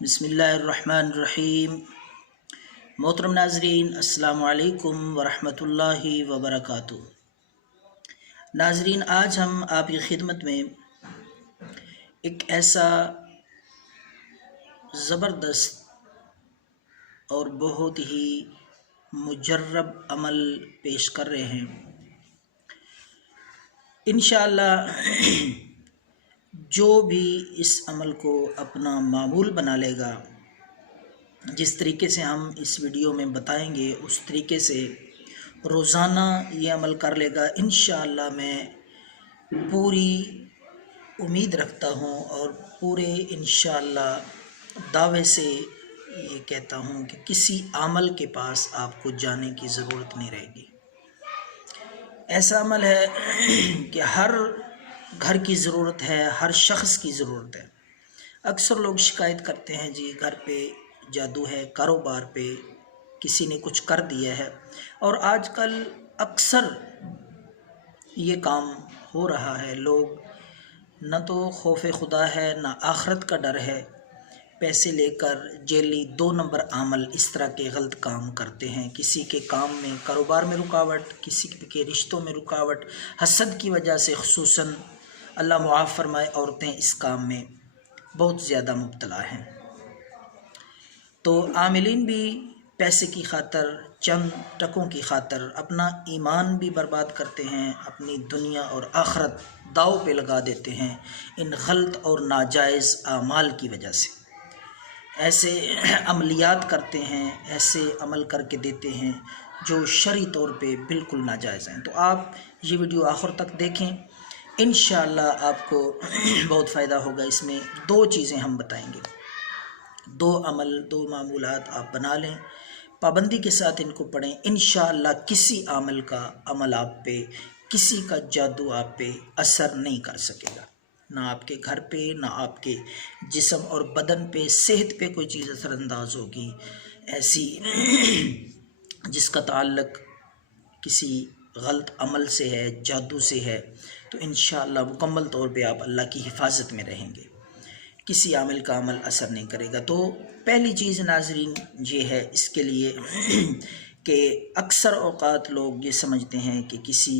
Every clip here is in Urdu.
بسم اللہ الرحمن الرحیم۔ محترم ناظرین، السلام علیکم ورحمۃ اللہ وبرکاتہ۔ ناظرین، آج ہم آپ کی خدمت میں ایک ایسا زبردست اور بہت ہی مجرب عمل پیش کر رہے ہیں۔ انشاءاللہ جو بھی اس عمل کو اپنا معمول بنا لے گا، جس طریقے سے ہم اس ویڈیو میں بتائیں گے اس طریقے سے روزانہ یہ عمل کر لے گا، انشاءاللہ میں پوری امید رکھتا ہوں اور پورے انشاءاللہ دعوے سے یہ کہتا ہوں کہ کسی عمل کے پاس آپ کو جانے کی ضرورت نہیں رہے گی۔ ایسا عمل ہے کہ ہر گھر کی ضرورت ہے، ہر شخص کی ضرورت ہے۔ اکثر لوگ شکایت کرتے ہیں جی گھر پہ جادو ہے، کاروبار پہ کسی نے کچھ کر دیا ہے، اور آج کل اکثر یہ کام ہو رہا ہے۔ لوگ نہ تو خوف خدا ہے، نہ آخرت کا ڈر ہے، پیسے لے کر جیلی 2 نمبر عمل اس طرح کے غلط کام کرتے ہیں۔ کسی کے کام میں، کاروبار میں رکاوٹ، کسی کے رشتوں میں رکاوٹ، حسد کی وجہ سے خصوصاً اللہ معاف فرمائے عورتیں اس کام میں بہت زیادہ مبتلا ہیں۔ تو عاملین بھی پیسے کی خاطر، چند ٹکوں کی خاطر اپنا ایمان بھی برباد کرتے ہیں، اپنی دنیا اور آخرت داؤ پہ لگا دیتے ہیں ان غلط اور ناجائز اعمال کی وجہ سے۔ ایسے عملیات کرتے ہیں، ایسے عمل کر کے دیتے ہیں جو شرعی طور پہ بالکل ناجائز ہیں۔ تو آپ یہ ویڈیو آخر تک دیکھیں، انشاءاللہ آپ کو بہت فائدہ ہوگا۔ اس میں 2 چیزیں ہم بتائیں گے، 2 عمل، 2 معمولات آپ بنا لیں، پابندی کے ساتھ ان کو پڑھیں، انشاءاللہ کسی عمل آپ پہ، کسی کا جادو آپ پہ اثر نہیں کر سکے گا، نہ آپ کے گھر پہ، نہ آپ کے جسم اور بدن پہ، صحت پہ کوئی چیز اثر انداز ہوگی ایسی جس کا تعلق کسی غلط عمل سے ہے، جادو سے ہے، تو انشاءاللہ مکمل طور پہ آپ اللہ کی حفاظت میں رہیں گے، کسی عامل کا عمل اثر نہیں کرے گا۔ تو پہلی چیز ناظرین یہ ہے اس کے لیے کہ اکثر اوقات لوگ یہ سمجھتے ہیں کہ کسی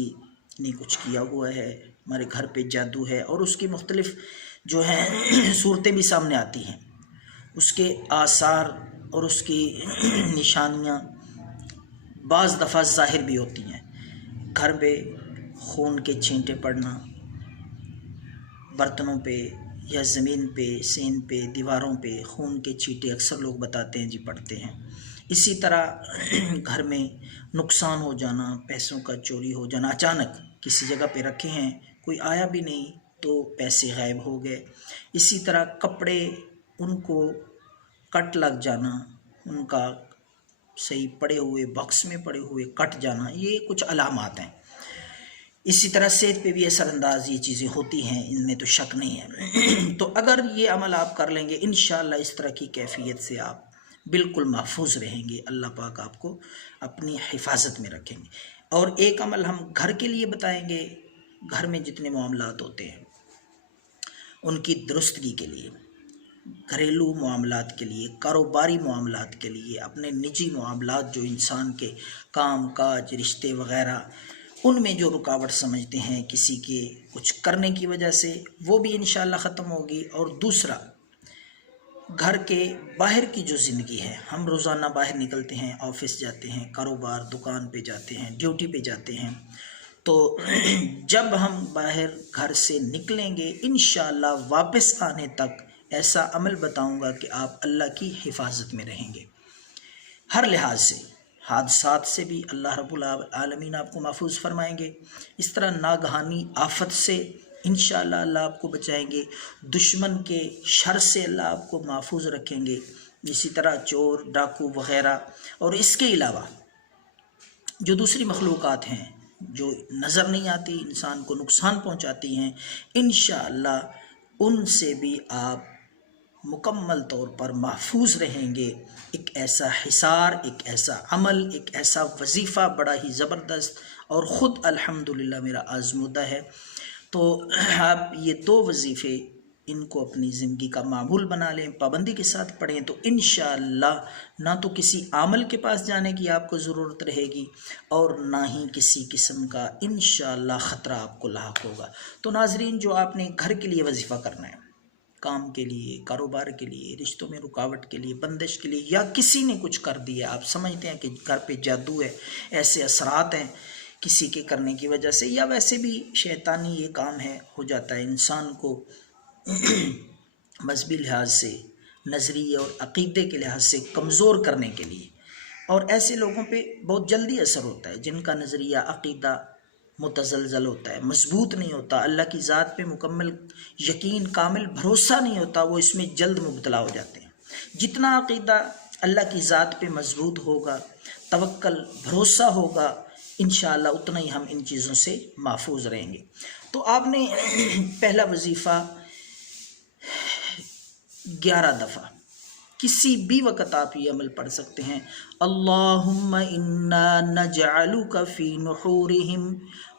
نے کچھ کیا ہوا ہے، ہمارے گھر پہ جادو ہے، اور اس کی مختلف جو ہیں صورتیں بھی سامنے آتی ہیں، اس کے آثار اور اس کی نشانیاں بعض دفعہ ظاہر بھی ہوتی ہیں۔ گھر پہ خون کے چھینٹے پڑنا، برتنوں پہ یا زمین پہ، سین پہ، دیواروں پہ خون کے چھینٹے اکثر لوگ بتاتے ہیں جی پڑتے ہیں۔ اسی طرح گھر میں نقصان ہو جانا، پیسوں کا چوری ہو جانا، اچانک کسی جگہ پہ رکھے ہیں، کوئی آیا بھی نہیں تو پیسے غائب ہو گئے۔ اسی طرح کپڑے ان کو کٹ لگ جانا، ان کا صحیح پڑے ہوئے باکس میں پڑے ہوئے کٹ جانا، یہ کچھ علامات ہیں۔ اسی طرح صحت پہ بھی اثر انداز یہ چیزیں ہوتی ہیں، ان میں تو شک نہیں ہے۔ تو اگر یہ عمل آپ کر لیں گے، انشاءاللہ اس طرح کی کیفیت سے آپ بالکل محفوظ رہیں گے، اللہ پاک آپ کو اپنی حفاظت میں رکھیں گے۔ اور ایک عمل ہم گھر کے لیے بتائیں گے، گھر میں جتنے معاملات ہوتے ہیں ان کی درستگی کے لیے، گھریلو معاملات کے لیے، کاروباری معاملات کے لیے، اپنے نجی معاملات جو انسان کے کام کاج، رشتے وغیرہ، ان میں جو رکاوٹ سمجھتے ہیں کسی کے کچھ کرنے کی وجہ سے، وہ بھی انشاءاللہ ختم ہوگی۔ اور دوسرا، گھر کے باہر کی جو زندگی ہے، ہم روزانہ باہر نکلتے ہیں، آفس جاتے ہیں، کاروبار دکان پہ جاتے ہیں، ڈیوٹی پہ جاتے ہیں، تو جب ہم باہر گھر سے نکلیں گے، انشاءاللہ واپس آنے تک ایسا عمل بتاؤں گا کہ آپ اللہ کی حفاظت میں رہیں گے، ہر لحاظ سے، حادثات سے بھی اللہ رب العالمین آپ کو محفوظ فرمائیں گے، اس طرح ناگہانی آفت سے انشاءاللہ اللہ آپ کو بچائیں گے، دشمن کے شر سے اللہ آپ کو محفوظ رکھیں گے، اسی طرح چور ڈاکو وغیرہ، اور اس کے علاوہ جو دوسری مخلوقات ہیں جو نظر نہیں آتی، انسان کو نقصان پہنچاتی ہیں، انشاءاللہ ان سے بھی آپ مکمل طور پر محفوظ رہیں گے۔ ایک ایسا حصار، ایک ایسا عمل، ایک ایسا وظیفہ بڑا ہی زبردست، اور خود الحمدللہ میرا آزمودہ ہے۔ تو آپ یہ 2 وظیفے ان کو اپنی زندگی کا معمول بنا لیں، پابندی کے ساتھ پڑھیں، تو انشاءاللہ نہ تو کسی عامل کے پاس جانے کی آپ کو ضرورت رہے گی اور نہ ہی کسی قسم کا انشاءاللہ خطرہ آپ کو لاحق ہوگا۔ تو ناظرین، جو آپ نے گھر کے لیے وظیفہ کرنا ہے، کام کے لیے، کاروبار کے لیے، رشتوں میں رکاوٹ کے لیے، بندش کے لیے، یا کسی نے کچھ کر دیا، آپ سمجھتے ہیں کہ گھر پہ جادو ہے، ایسے اثرات ہیں کسی کے کرنے کی وجہ سے، یا ویسے بھی شیطانی یہ کام ہے، ہو جاتا ہے انسان کو مذہبی لحاظ سے، نظریے اور عقیدے کے لحاظ سے کمزور کرنے کے لیے، اور ایسے لوگوں پہ بہت جلدی اثر ہوتا ہے جن کا نظریہ عقیدہ متزلزل ہوتا ہے، مضبوط نہیں ہوتا، اللہ کی ذات پہ مکمل یقین، کامل بھروسہ نہیں ہوتا، وہ اس میں جلد مبتلا ہو جاتے ہیں۔ جتنا عقیدہ اللہ کی ذات پہ مضبوط ہوگا، توکل، بھروسہ ہوگا، انشاءاللہ اتنا ہی ہم ان چیزوں سے محفوظ رہیں گے۔ تو آپ نے پہلا وظیفہ 11 دفعہ کسی بھی وقت آپ یہ عمل پڑھ سکتے ہیں، اللہم انا نجعلک فی نحورہم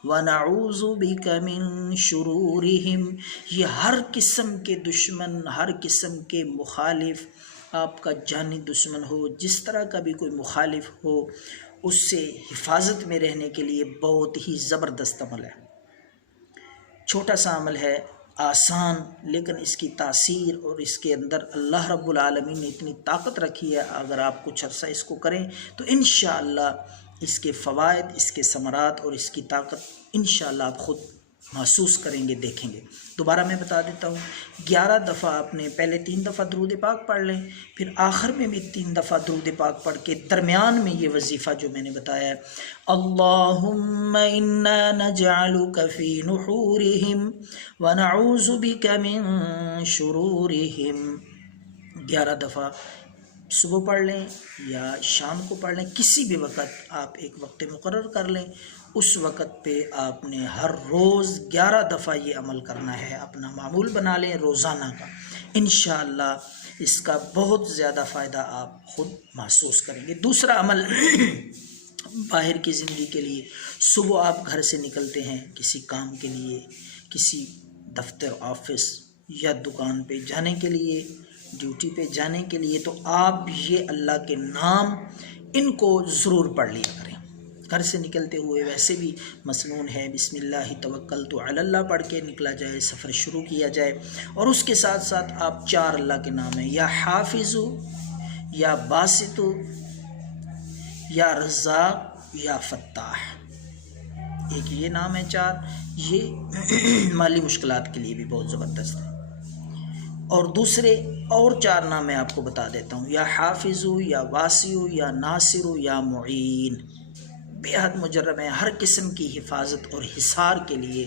ونعوذ بک من شرورہم۔ یہ ہر قسم کے دشمن، ہر قسم کے مخالف، آپ کا جانی دشمن ہو، جس طرح کا بھی کوئی مخالف ہو، اس سے حفاظت میں رہنے کے لیے بہت ہی زبردست عمل ہے۔ چھوٹا سا عمل ہے، آسان، لیکن اس کی تاثیر اور اس کے اندر اللہ رب العالمین نے اتنی طاقت رکھی ہے، اگر آپ کچھ عرصہ اس کو کریں تو انشاءاللہ اس کے فوائد، اس کے ثمرات اور اس کی طاقت انشاءاللہ آپ خود محسوس کریں گے، دیکھیں گے۔ دوبارہ میں بتا دیتا ہوں، 11 دفعہ آپ نے پہلے 3 دفعہ درود پاک پڑھ لیں، پھر آخر میں بھی 3 دفعہ درود پاک پڑھ کے درمیان میں یہ وظیفہ جو میں نے بتایا ہے، اللہم انا نجعلک فی نحورہم ونعوذ بک من شرورہم، 11 دفعہ صبح پڑھ لیں یا شام کو پڑھ لیں، کسی بھی وقت آپ ایک وقت مقرر کر لیں، اس وقت پہ آپ نے ہر روز 11 دفعہ یہ عمل کرنا ہے، اپنا معمول بنا لیں روزانہ کا، انشاءاللہ اس کا بہت زیادہ فائدہ آپ خود محسوس کریں گے۔ دوسرا عمل باہر کی زندگی کے لیے، صبح آپ گھر سے نکلتے ہیں کسی کام کے لیے، کسی دفتر، آفس یا دکان پہ جانے کے لیے، ڈیوٹی پہ جانے کے لیے، تو آپ یہ اللہ کے نام ان کو ضرور پڑھ لیا کریں۔ گھر سے نکلتے ہوئے ویسے بھی مسنون ہے بسم اللہ توکلت علی اللہ پڑھ کے نکلا جائے، سفر شروع کیا جائے، اور اس کے ساتھ ساتھ آپ 4 اللہ کے نام ہیں، یا حافظ، یا باسط، یا رزاق، یا فتاح، ایک یہ نام ہے 4، یہ مالی مشکلات کے لیے بھی بہت زبردست ہے۔ اور دوسرے اور 4 نام میں آپ کو بتا دیتا ہوں، یا حافظ، یا واسع، یا ناصر، یا معین، بے حد مجرب ہے، ہر قسم کی حفاظت اور حصار کے لیے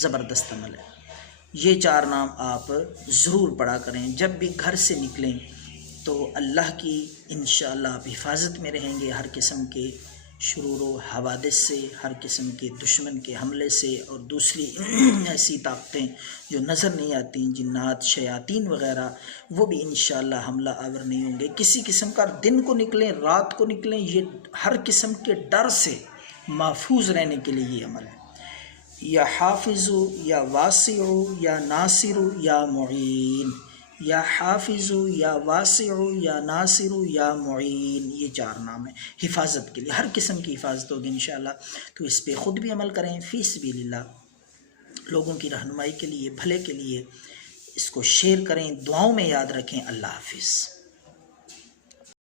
زبردست عمل ہے۔ یہ 4 نام آپ ضرور پڑھا کریں جب بھی گھر سے نکلیں، تو اللہ کی انشاءاللہ آپ حفاظت میں رہیں گے، ہر قسم کے شرور و حوادث سے، ہر قسم کے دشمن کے حملے سے، اور دوسری ایسی طاقتیں جو نظر نہیں آتی، جنات، شیاطین وغیرہ، وہ بھی انشاءاللہ حملہ آور نہیں ہوں گے۔ کسی قسم کا دن کو نکلیں، رات کو نکلیں، یہ ہر قسم کے ڈر سے محفوظ رہنے کے لیے یہ عمل ہے، یا حافظ، یا واسع، یا ناصر، یا معین، یا حافظ، یا واسع، یا ناصر، یا معین، یہ 4 نام ہیں حفاظت کے لیے، ہر قسم کی حفاظت ہوگی انشاءاللہ۔ تو اس پہ خود بھی عمل کریں فی سبیل اللہ، لوگوں کی رہنمائی کے لیے، بھلے کے لیے اس کو شیئر کریں، دعاؤں میں یاد رکھیں۔ اللہ حافظ۔